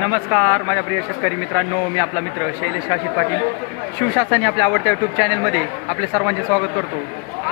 नमस्कार माझ्या प्रिय शेतकरी मित्रांनो, मी आपला मित्र शैलेश काशीद पाटील शिवशासन या आपल्या आवडत्या यूट्यूब चॅनलमध्ये आपले सर्वांचे स्वागत करतो।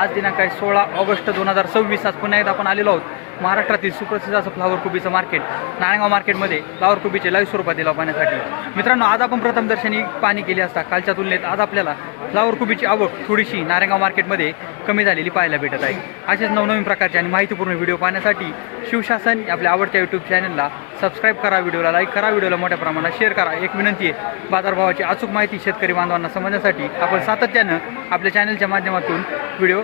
आज दिनांक आहे 16 ऑगस्ट 2026। आज पुन्हा एकदा आपण आलेलो आहोत महाराष्ट्रातील सुप्रसिद्ध असं फ्लावर कोबीचं मार्केट नारायणगाव मार्केटमध्ये फ्लावर कोबीचे लाईव्ह स्वरूपात लिलाव पाहण्यासाठी। मित्रांनो, आज आपण प्रथमदर्शनी पाहणी केली असता कालच्या तुलनेत आज आपल्याला फ्लावर कोबीची आवक थोडीशी नारायणगाव मार्केटमध्ये कमी झालेली पाहायला भेटत आहे। असेच नवनवीन प्रकारचे आणि माहितीपूर्ण व्हिडिओ पाहण्यासाठी शिवशासन या आपल्या आवडत्या यूट्यूब चॅनलला सबस्क्राईब करा, व्हिडिओला लाईक करा, व्हिडिओला मोठ्या प्रमाणात शेअर करा। एक विनंती आहे, बाजारभावाची अचूक माहिती शेतकरी बांधवांना समजण्यासाठी आपण सातत्यानं आपल्या चॅनलच्या माध्यमातून व्हिडिओ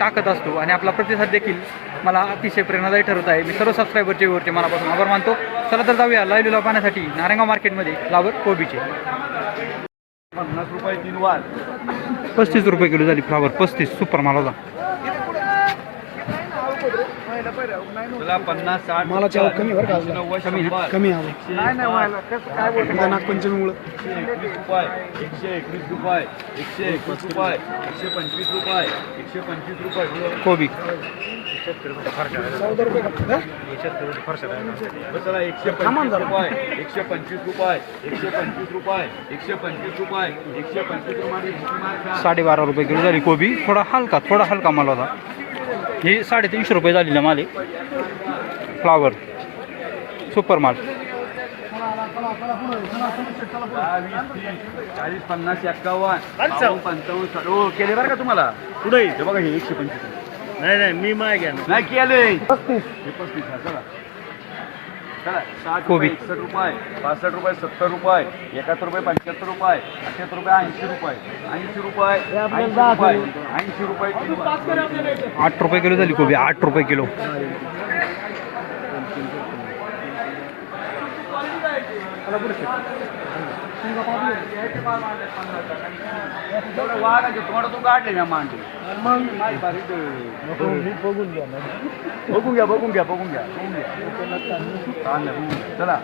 टाकत असतो आणि आपला प्रतिसाद देखील मला अतिशय प्रेरणादायी ठरत आहे। मी सर्व सबस्क्रायबरचे वरचे मनापासून आभार मानतो। चला तर जाऊया लाईव्ह लिलाव पाहण्यासाठी नारायणगाव मार्केटमध्ये फ्लावर कोबीचे। 50 रुपये 3 वार 35 रुपये किलो झाली फ्लावर, 35 सुपर माल होता। तुला 50 60 मला चाव कमी बरं का, 90 कमी ना? कमी आलं नाही नाही व्हायला कसं काय बोलतो नागपंचमीमुळे 121 रुपये 121 रुपये 121 रुपये 125 रुपये 125 रुपये कोबी 14 रुपये का? बसला 125 रुपये 125 रुपये 125 रुपये 125 रुपये 125 रुपये 12.5 रुपये किलो झाली कोबी। थोडा हलका माल होता। हे 350 रुपये झालेला माल आहे फ्लावर सुपर माल। 40 50 51 55 हो केले बरं का तुम्हाला पुढे हे बघा हे 125 नाही मी माय घ्या नाही केले 35 चला चला 60 कोबी. रुपये 61 रुपये 62 रुपये 70 रुपये 71 रुपये 75 रुपये 78 रुपये 80 रुपये 80 रुपये 80 रुपये 8 रुपये किलो झाली कोबी, 8 रुपये किलो। वाघाचे तोंड तू काढले ना मांडे बघून घ्या चला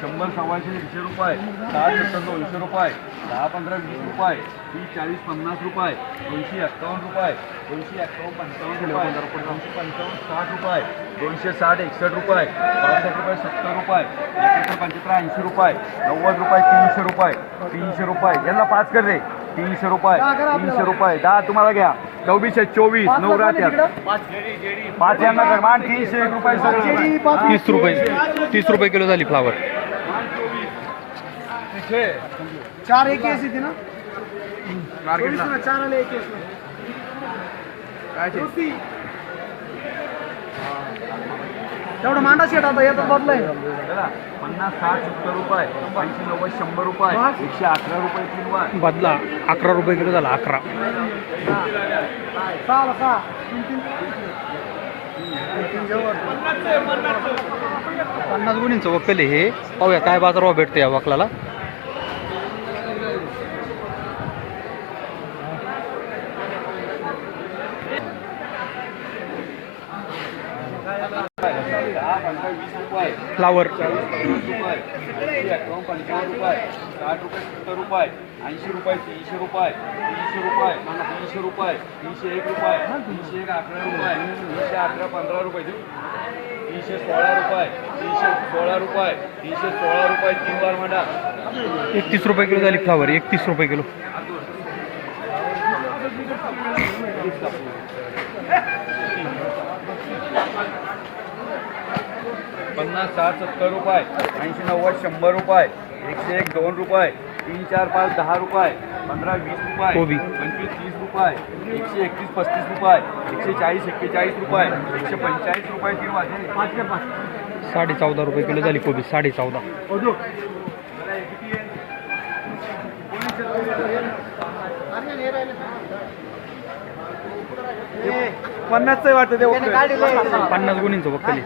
100 सव्वाशे 100 रुपये 60 70 200 रुपये 10 15 20 रुपये 30 40 50 रुपये 251 रुपये 251 55 रुपये 255 60 रुपये 260 61 रुपये 65 रुपये 70 रुपये 71 75 80 रुपये 90 रुपये 300 रुपये 300 रुपये यांना 5 कर रे 300 रुपये 300 रुपये 10 तुम्हाला घ्या 24 24 9 राहत्यात 5 यांना कर मान 301 रुपये सगळं 30 रुपये किलो झाली फ्लावर। 4 21 येते ना मार्केटला 4 आले 21 काय ते? तेवढं मांडा शेट आता येतात बदलाय चला 50 60 70 रुपये 80 90 100 रुपये 111 रुपये 3 वार बदला 11 रुपये किलो झाला 11। 50 गुणींचं वक्कल आहे हे। पाहूया काय बाजारभाव भेटतो या वकलाला। फ्लावर 40 रुपये 51 रुपये 60 रुपये 70 रुपये 80 रुपये 300 रुपये 300 रुपये 300 रुपये 301 रुपये 301 11 रुपये 311 15 रुपये 316 रुपये 316 रुपये 316 रुपये 3 बार मांडा 31 रुपये किलो झाली फ्लावर, 31 रुपये किलो। 50 60 70 रुपये 80 90 100 रुपये 101 2 रुपये 3 4 5 10 रुपये 15 20 रुपये कोबी 25 30 रुपये 131 35 रुपये 140 41 रुपये 145 रुपये 3 वाजे 14.5 रुपये किलो झाली कोबी, 14.5। पन्नास वाटतं ते 50 गुणींचं वक्कल आहे।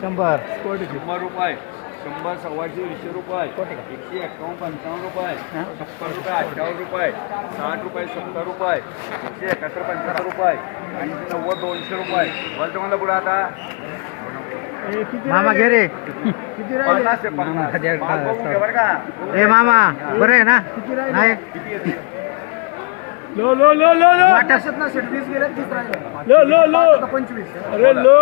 शंभर 100 रुपये 100 सव्वाशे 200 रुपये 151 55 रुपये 70 रुपये 58 रुपये 60 रुपये 70 रुपये 171 75 रुपये 80 90 200 रुपये बोलतो मला पुढे आता मामा घे रे किती राहिले? 50 ते 50. माल बघून घे बरं का. ए मामा बरं आहे ना नाही लो लो लो लो लो वाटाशात ना सेट 20 गेले 30 राहिले लो लो लो 25 अरे लो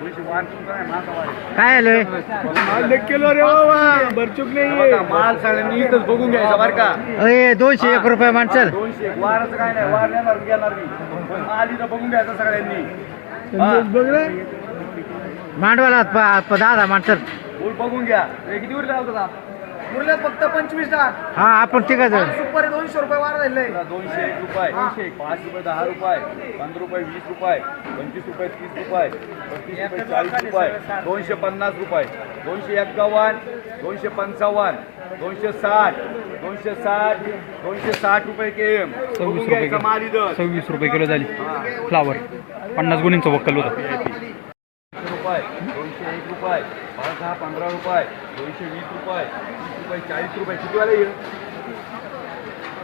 थोडीशी वाढ तुमचा नाही, माल वाढ. काय आले माल देख केलो रे बाबा बरचूक हे नाही बघा, माल सगळ्यांनी इथंच बघून घ्यायचा बरं का. अरे 201 रुपये माणसं 200 वाराचं काय नाही, वार नेणार घेणार मी, पण माल इथं बघून घ्यायचा सगळ्यांनी. बघ रे मांडवाला 10 माणसं फुल बघून घ्या. हे किती उरले होता? उरल्यात फक्त 25 टाक हा आपण तिघ जण सुपर 200 रुपये वाढ झाले 201 रुपये, 5 रुपये 10 रुपये, 15 रुपये 20 रुपये, 25 रुपये 30 रुपये, 35 रुपये 40 रुपये, 250 रुपये, 251, 255, 260, 260, 260 रुपये केम. 26 रुपये किलो. माल इथं 26 रुपये किलो झाली फ्लावर. 50 गुणींचं वक्कल होतं. रुपये, 201 रुपये, 5, 10, 15 रुपये, 220 रुपये, 30 रुपये, 40 रुपये. किती वाले हे?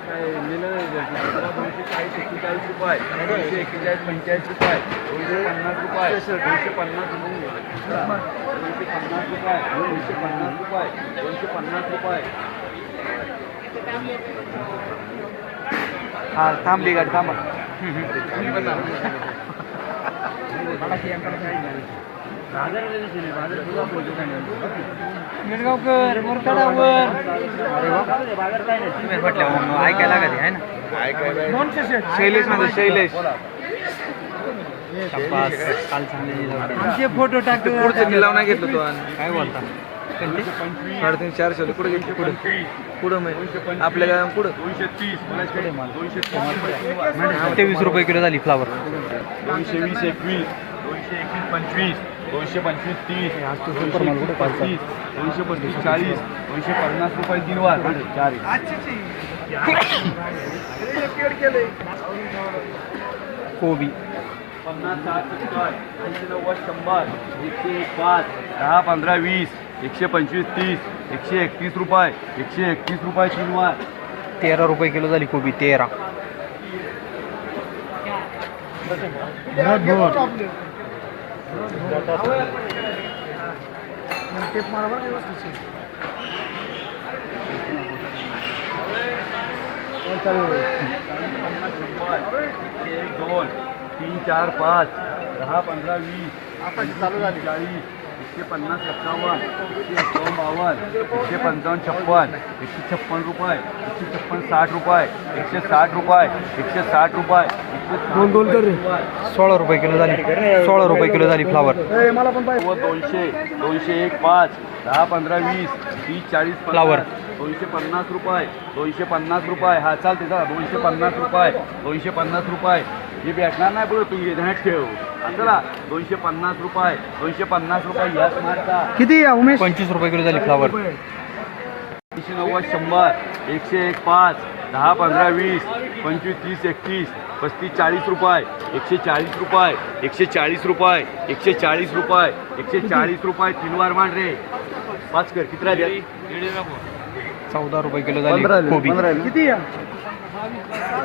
काय लिहिलं नाही त्याच्यात. 240, 41 रुपये, 241, 45 रुपये, 250 रुपये, 250 रुपये, 250 रुपये, 250 रुपये, 250 रुपये. हा थांबली गाडी थांबा. मिरगावकर मोरतडावर ऐकायला लागत आहे ना. शैलेश मध्ये शैलेश काल सांगले फोटो टाक. पुढचं निलाव नाही घेतलं तो. काय बोलता? 350, 400 पुढे घेतली पुढं माहिती आपल्याला पुढं 230, 23 रुपये किलो झाली फ्लावर. 220, 21, 221, 25, 225, 30, 235, 235, 40, 250 रुपये 3 वार 4. कोबी 50, 60, 70, 80, 90, 100, 101, 5, 10, 15, 20, 125, 30, 131 रुपये, 131 रुपये 3 वार. 13 रुपये किलो झाली कोबी. 13. एक, 2, 3, 4, 5, 10, 15, 20, 40, 150, 51, 151, 155, 56, 156 रुपये, 156, 60 रुपये, 160 रुपये, 160 रुपये, 16 रुपये किलो झाली. 16 रुपये किलो झाली फ्लावर. 200, 201, 5, 10, 15, 20, 30, 40, फ्लावर. 250 रुपये, 250 रुपये. हा चालते चला. 250 रुपये, 250 रुपये. हे भेटणार नाही बरं, तुम्ही ध्यानात ठेव. चला 250 रुपये, 250 रुपये याच मारता. किती या उमेश 25 रुपये किलो झाली फ्लावर. 90, 100, 101, 5, 10, 15, 20, 25, 30, 31, 35, 40 रुपये, 140 रुपये, 140 रुपये, 140 रुपये, 140 रुपये 3 वार मान रे. 5 कर. किती राहिले? 14 रुपये किलो झाली कोबी. किती या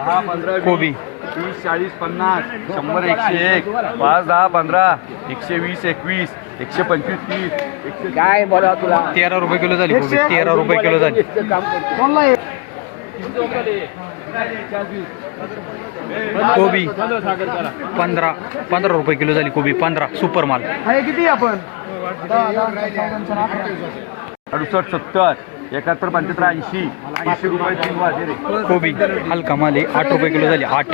10, 15, कोबी 30, 40, 50, 100, 101, 5, 10, 15, 120, 21, 125, 30, 100. काय बोला तुला 13 रुपये किलो झाली कोबी. 13 रुपये किलो झाली. कोणला आहे? कोबी 15 रुपये किलो झाली कोबी. 15 सुपर माल. आहे किती आपण 68, 70, 71, 75, 80, 80 रुपये 3 वार. कोबी हलका माल आहे. 8 रुपये किलो झाली. 8.